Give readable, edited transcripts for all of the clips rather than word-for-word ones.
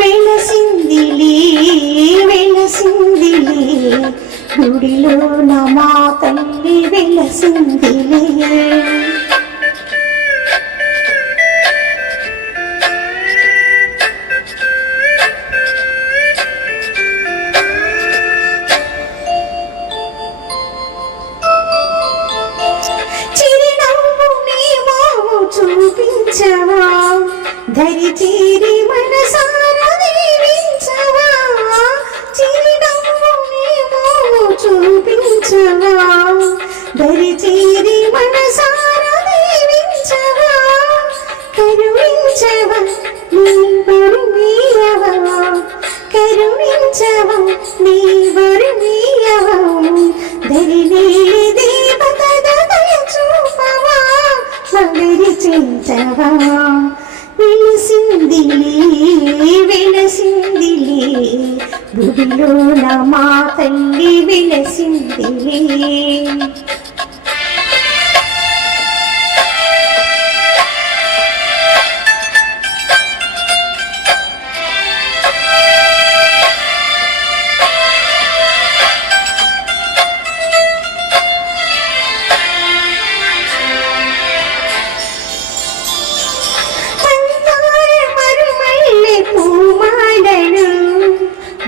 వెలసిందిలే వెలసిందిలే గుడిలో మా తల్లి వెలసిందిలే. చూపించవా దరి చేరి మనసారా దీవించవా, చిరునవ్వునేమో చూపించవా దరి చేరి మనసారా దీవించవా, కరుణించవా నీ వరుమీయవా, కరుణించవా నీ వరుమీయవా, దరి నీలి దేవత దయ చూపవా చింతవా. వెలసిందిలే వెలసిందిలే గుడిలో మా తల్లి వెలసిందిలే.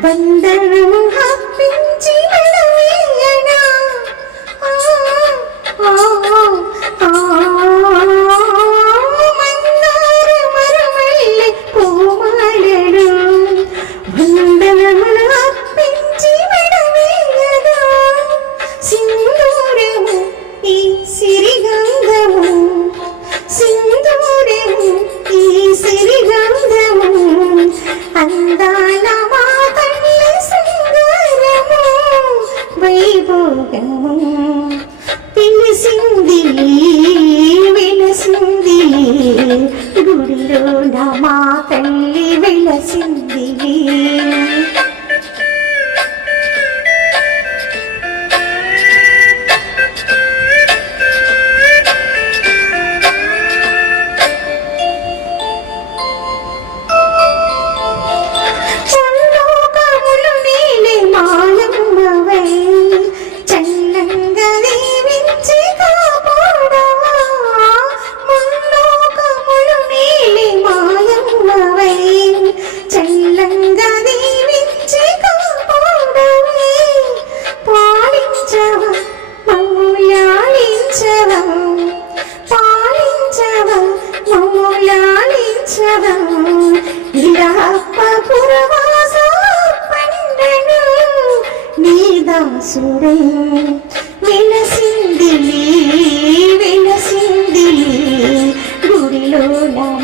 బంధనము హప్పించి వెడవేయనా, మందార మరుమల్లె పూమాలెను, బంధనములు హప్పించి వెడవేయనా, సింధూరము ఈ సిరిగంధము, సింధూరము ఈ సిరిగంధము, అందాల వైభోగము. వెలసిందిలే వెలసిందిలే గుడిలో మా తల్లి వెలసిందిలే. నీదాసుడే వెలసిందిలే వెలసిందిలే గుడిలో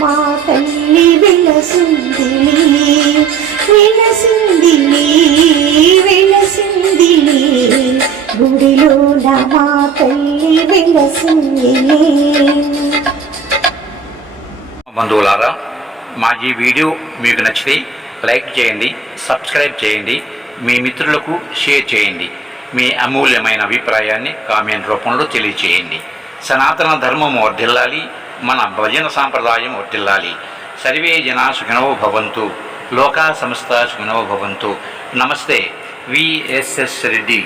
మా తల్లి వెలసిందిలే, వెలసిందిలే వెలసిందిలే గుడిలో మా తల్లి వెలసిందిలే. బంధువులారా, మా ఈ వీడియో మీకు నచ్చితే లైక్ చేయండి, సబ్స్క్రైబ్ చేయండి, మీ మిత్రులకు షేర్ చేయండి. మీ అమూల్యమైన అభిప్రాయాన్ని కామెంట్ రూపంలో తెలియచేయండి. సనాతన ధర్మం వర్ధిల్లాలి, మన భజన సాంప్రదాయం వర్ధిల్లాలి. సర్వే జనా సుఖినో భవంతు, లోకా సమస్త సుఖినో భవంతు. నమస్తే, విఎస్ఎస్ రెడ్డి.